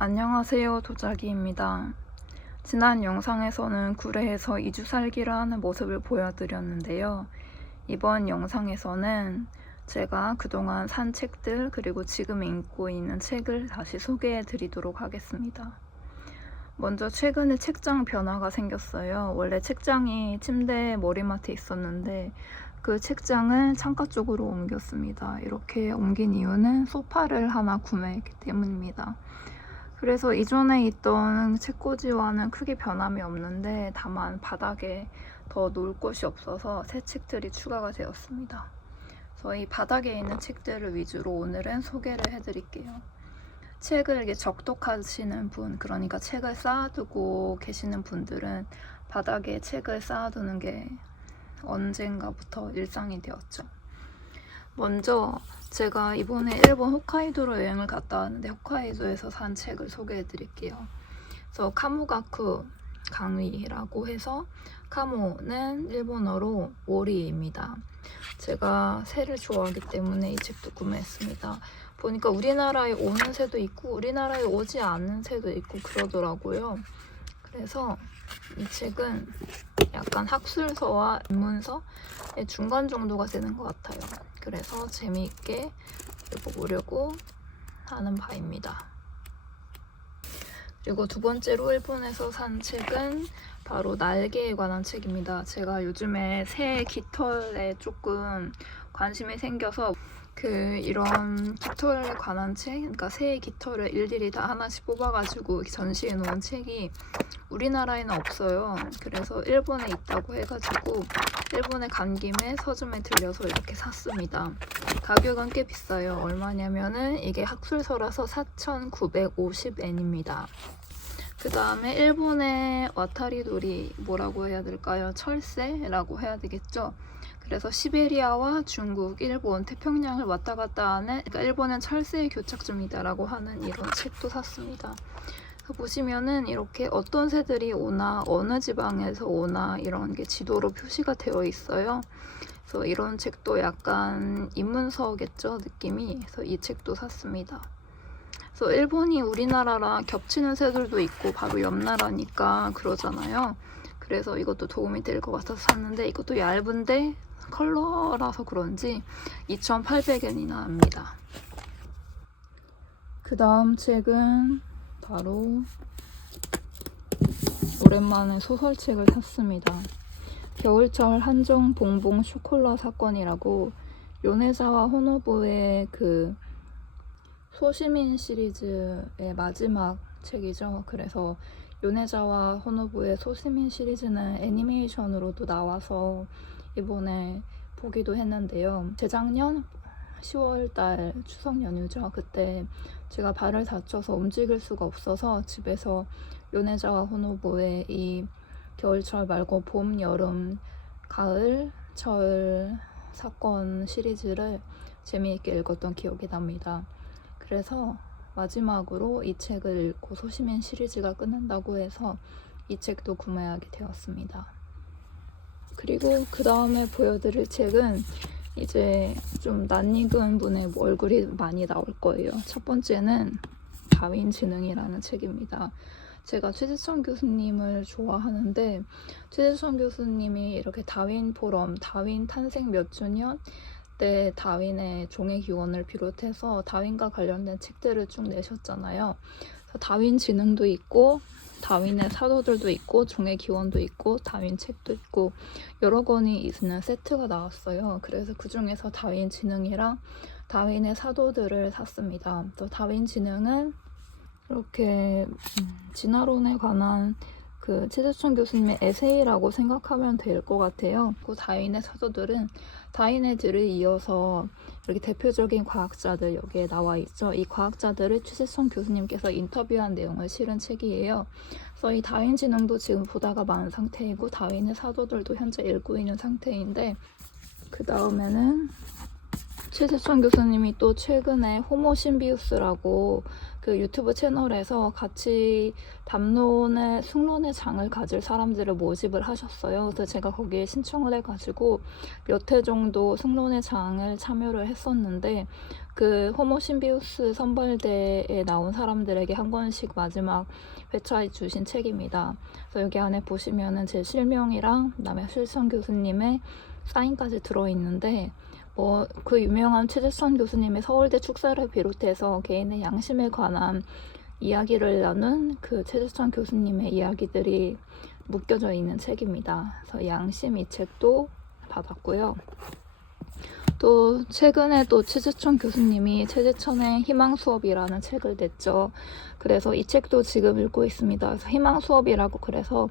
안녕하세요, 도자기입니다. 지난 영상에서는 구례에서 2주 살기를 하는 모습을 보여드렸는데요. 이번 영상에서는 제가 그동안 산 책들 그리고 지금 읽고 있는 책을 다시 소개해 드리도록 하겠습니다. 먼저 최근에 책장 변화가 생겼어요. 원래 책장이 침대 머리맡에 있었는데 그 책장을 창가 쪽으로 옮겼습니다. 이렇게 옮긴 이유는 소파를 하나 구매했기 때문입니다. 그래서 이전에 있던 책꽂이와는 크게 변함이 없는데 다만 바닥에 더 놓을 곳이 없어서 새 책들이 추가가 되었습니다. 그래서 이 바닥에 있는 책들을 위주로 오늘은 소개를 해드릴게요. 책을 이렇게 적독하시는 분, 그러니까 책을 쌓아두고 계시는 분들은 바닥에 책을 쌓아두는 게 언젠가부터 일상이 되었죠. 먼저 제가 이번에 일본 홋카이도로 여행을 갔다 왔는데 홋카이도에서 산 책을 소개해 드릴게요. 그래서 카무가쿠 강위라고 해서 카모는 일본어로 오리입니다. 제가 새를 좋아하기 때문에 이 책도 구매했습니다. 보니까 우리나라에 오는 새도 있고 우리나라에 오지 않는 새도 있고 그러더라고요. 그래서 이 책은 약간 학술서와 입문서의 중간 정도가 되는 것 같아요. 그래서 재미있게 읽어보려고 하는 바입니다. 그리고 두 번째로 일본에서 산 책은 바로 날개에 관한 책입니다. 제가 요즘에 새 깃털에 조금 관심이 생겨서 이런 깃털에 관한 책, 그러니까 새의 깃털을 일일이 다 하나씩 뽑아가지고 전시해 놓은 책이 우리나라에는 없어요. 그래서 일본에 있다고 해가지고 일본에 간 김에 서점에 들려서 이렇게 샀습니다. 가격은 꽤 비싸요. 얼마냐면은 이게 학술서라서 4,950엔입니다. 그 다음에 일본의 와타리도리, 뭐라고 해야 될까요? 철새라고 해야 되겠죠? 그래서 시베리아와 중국, 일본, 태평양을 왔다 갔다 하는, 그러니까 일본은 철새의 교착점이다라고 하는 이런 책도 샀습니다. 보시면은 이렇게 어떤 새들이 오나, 어느 지방에서 오나 이런 게 지도로 표시가 되어 있어요. 그래서 이런 책도 약간 입문서겠죠, 느낌이. 그래서 이 책도 샀습니다. 그래서 일본이 우리나라랑 겹치는 새들도 있고 바로 옆 나라니까 그러잖아요. 그래서 이것도 도움이 될 것 같아서 샀는데 이것도 얇은데 컬러라서 그런지 2,800엔이나 합니다. 그 다음 책은 바로 오랜만에 소설책을 샀습니다. 겨울철 한정 봉봉 쇼콜라 사건이라고 요네자와 호노부의 그 소시민 시리즈의 마지막 책이죠. 그래서 요네자와 호노부의 소시민 시리즈는 애니메이션으로도 나와서 이번에 보기도 했는데요. 재작년 10월달 추석 연휴죠. 그때 제가 발을 다쳐서 움직일 수가 없어서 집에서 요네자와 호노부의 이 겨울철 말고 봄, 여름, 가을, 철 사건 시리즈를 재미있게 읽었던 기억이 납니다. 그래서 마지막으로 이 책을 읽고 소시민 시리즈가 끝난다고 해서 이 책도 구매하게 되었습니다. 그리고 그 다음에 보여드릴 책은 이제 좀 낯익은 분의 얼굴이 많이 나올 거예요. 첫 번째는 다윈지능이라는 책입니다. 제가 최재천 교수님을 좋아하는데 최재천 교수님이 이렇게 다윈 포럼, 다윈 탄생 몇 주년 때 다윈의 종의 기원을 비롯해서 다윈과 관련된 책들을 쭉 내셨잖아요. 다윈 지능도 있고 다윈의 사도들도 있고 종의 기원도 있고 다윈 책도 있고 여러 권이 있는 세트가 나왔어요. 그래서 그 중에서 다윈 지능이랑 다윈의 사도들을 샀습니다. 또 다윈 지능은 이렇게 진화론에 관한 그 최재천 교수님의 에세이라고 생각하면 될 것 같아요. 그 다윈의 사도들은 다윈의 들을 이어서 이렇게 대표적인 과학자들 여기에 나와 있죠. 이 과학자들을 최재천 교수님께서 인터뷰한 내용을 실은 책이에요. 그래서 이 다윈 지능도 지금 보다가 많은 상태이고 다윈의 사도들도 현재 읽고 있는 상태인데 그 다음에는 최재천 교수님이 또 최근에 호모 신비우스라고 그 유튜브 채널에서 같이 담론의 숭론의 장을 가질 사람들을 모집을 하셨어요. 그래서 제가 거기에 신청을 해가지고 몇 회 정도 숭론의 장을 참여를 했었는데 그 호모 신비우스 선발대에 나온 사람들에게 한 권씩 마지막 회차에 주신 책입니다. 그래서 여기 안에 보시면은 제 실명이랑 그다음에 실천 교수님의 사인까지 들어있는데 그 유명한 최재천 교수님의 서울대 축사를 비롯해서 개인의 양심에 관한 이야기를 나눈 그 최재천 교수님의 이야기들이 묶여져 있는 책입니다. 그래서 양심 이 책도 받았고요. 또 최근에 또 최재천 교수님이 최재천의 희망 수업이라는 책을 냈죠. 그래서 이 책도 지금 읽고 있습니다. 그래서 희망 수업이라고 그래서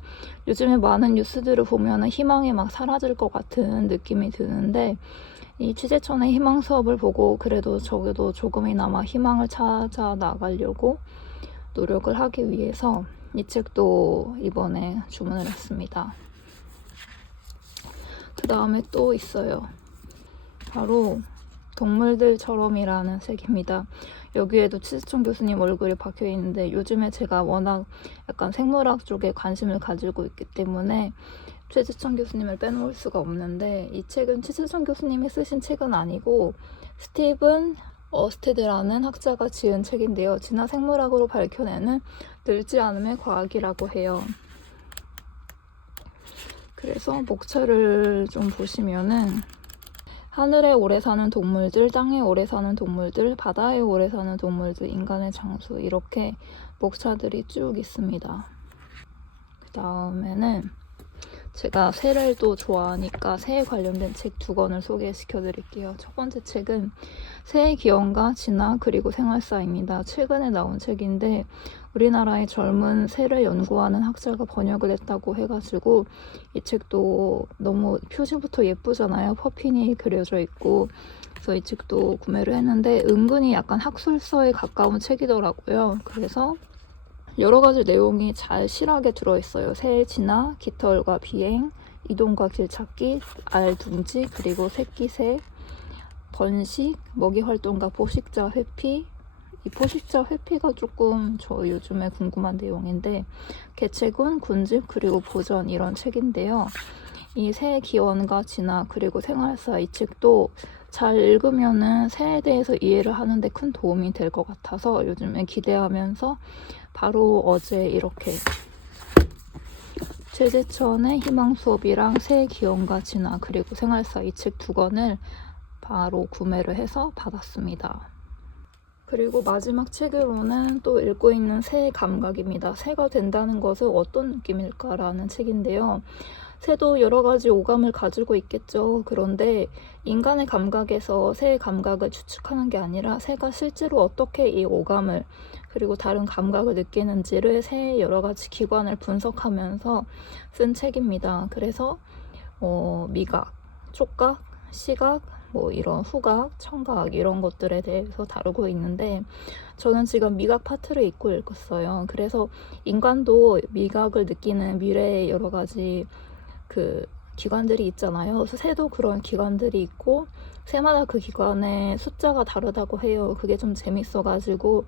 요즘에 많은 뉴스들을 보면은 희망이 막 사라질 것 같은 느낌이 드는데 이 최재천의 희망 수업을 보고 그래도 적어도 조금이나마 희망을 찾아 나가려고 노력을 하기 위해서 이 책도 이번에 주문을 했습니다. 그 다음에 또 있어요. 바로 동물들처럼이라는 책입니다. 여기에도 최재천 교수님 얼굴이 박혀 있는데 요즘에 제가 워낙 약간 생물학 쪽에 관심을 가지고 있기 때문에 최재천 교수님을 빼놓을 수가 없는데 이 책은 최재천 교수님이 쓰신 책은 아니고 스티븐 어스테드라는 학자가 지은 책인데요. 진화 생물학으로 밝혀내는 늙지 않음의 과학이라고 해요. 그래서 목차를 좀 보시면은 하늘에 오래 사는 동물들, 땅에 오래 사는 동물들, 바다에 오래 사는 동물들, 인간의 장수 이렇게 목차들이 쭉 있습니다. 그 다음에는 제가 새를 또 좋아하니까 새에 관련된 책 2권을 소개시켜 드릴게요. 첫 번째 책은 새의 기원과 진화 그리고 생활사입니다. 최근에 나온 책인데 우리나라의 젊은 새를 연구하는 학자가 번역을 했다고 해가지고 이 책도 너무 표지부터 예쁘잖아요. 퍼핀이 그려져 있고 그래서 이 책도 구매를 했는데 은근히 약간 학술서에 가까운 책이더라고요. 그래서 여러 가지 내용이 잘 실하게 들어있어요. 새의 진화, 깃털과 비행, 이동과 길찾기, 알 둥지, 그리고 새끼새, 번식, 먹이 활동과 포식자 회피. 이 포식자 회피가 조금 저 요즘에 궁금한 내용인데 개체군, 군집, 그리고 보전 이런 책인데요. 이 새의 기원과 진화 그리고 생활사 이 책도 잘 읽으면은 새에 대해서 이해를 하는데 큰 도움이 될 것 같아서 요즘에 기대하면서 바로 어제 이렇게 최재천의 희망 수업이랑 새의 기원과 진화 그리고 생활사 이 책 2권을 바로 구매를 해서 받았습니다. 그리고 마지막 책으로는 또 읽고 있는 새의 감각입니다. 새가 된다는 것은 어떤 느낌일까라는 책인데요. 새도 여러 가지 오감을 가지고 있겠죠. 그런데 인간의 감각에서 새의 감각을 추측하는 게 아니라 새가 실제로 어떻게 이 오감을 그리고 다른 감각을 느끼는지를 새의 여러 가지 기관을 분석하면서 쓴 책입니다. 그래서 미각, 촉각, 시각, 이런 후각, 청각 이런 것들에 대해서 다루고 있는데 저는 지금 미각 파트를 읽고 읽었어요. 그래서 인간도 미각을 느끼는 미래의 여러 가지 그 기관들이 있잖아요. 그래서 새도 그런 기관들이 있고 새마다 그 기관의 숫자가 다르다고 해요. 그게 좀 재밌어가지고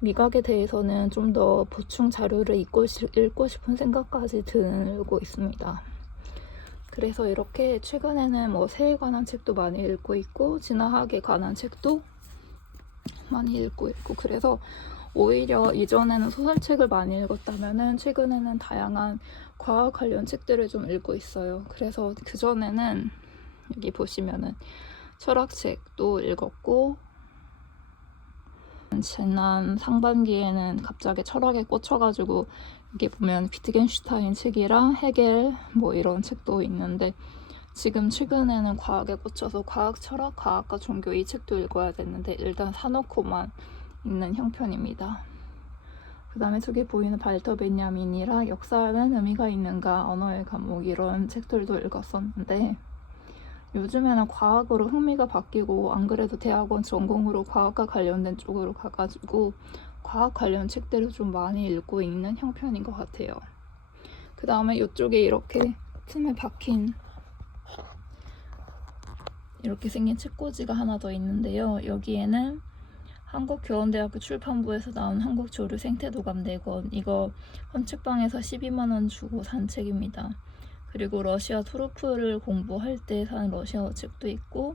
미각에 대해서는 좀 더 보충 자료를 읽고 싶은 생각까지 들고 있습니다. 그래서 이렇게 최근에는 새에 관한 책도 많이 읽고 있고 진화학에 관한 책도 많이 읽고 있고 그래서 오히려 이전에는 소설책을 많이 읽었다면은 최근에는 다양한 과학 관련 책들을 좀 읽고 있어요. 그래서 그전에는 여기 보시면은 철학책도 읽었고 지난 상반기에는 갑자기 철학에 꽂혀가지고 여기 보면 비트겐슈타인 책이랑 헤겔 이런 책도 있는데 지금 최근에는 과학에 꽂혀서 과학, 철학, 과학과 종교 이 책도 읽어야 되는데 일단 사놓고만 있는 형편입니다. 그 다음에 저기 보이는 발터 베냐민이랑 역사는 의미가 있는가, 언어의 감옥 이런 책들도 읽었었는데 요즘에는 과학으로 흥미가 바뀌고 안 그래도 대학원 전공으로 과학과 관련된 쪽으로 가가지고 과학 관련 책들을 좀 많이 읽고 있는 형편인 것 같아요. 그 다음에 이쪽에 이렇게 틈에 박힌 이렇게 생긴 책꽂이가 하나 더 있는데요. 여기에는 한국교원대학교 출판부에서 나온 한국조류 생태도감 4권, 이거 헌책방에서 12만원 주고 산 책입니다. 그리고 러시아 투르프를 공부할 때 산 러시아어 책도 있고,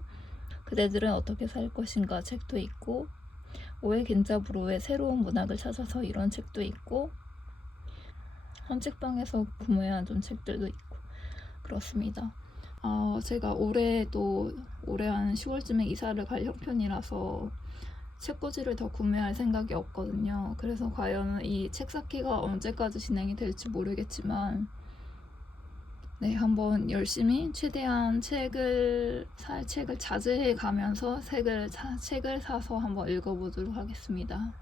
그대들은 어떻게 살 것인가 책도 있고, 오해 겐자부로의 새로운 문학을 찾아서 이런 책도 있고, 헌책방에서 구매한 좀 책들도 있고 그렇습니다. 제가 올해 한 10월쯤에 이사를 갈 형편이라서 책꽂이를 더 구매할 생각이 없거든요. 그래서 과연 이 책 쌓기가 언제까지 진행이 될지 모르겠지만, 네, 한번 열심히 최대한 책을 자제해 가면서 책을 사서 한번 읽어보도록 하겠습니다.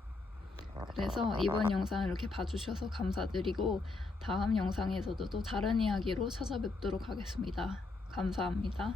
그래서 이번 영상을 이렇게 봐주셔서 감사드리고, 다음 영상에서도 또 다른 이야기로 찾아뵙도록 하겠습니다. 감사합니다.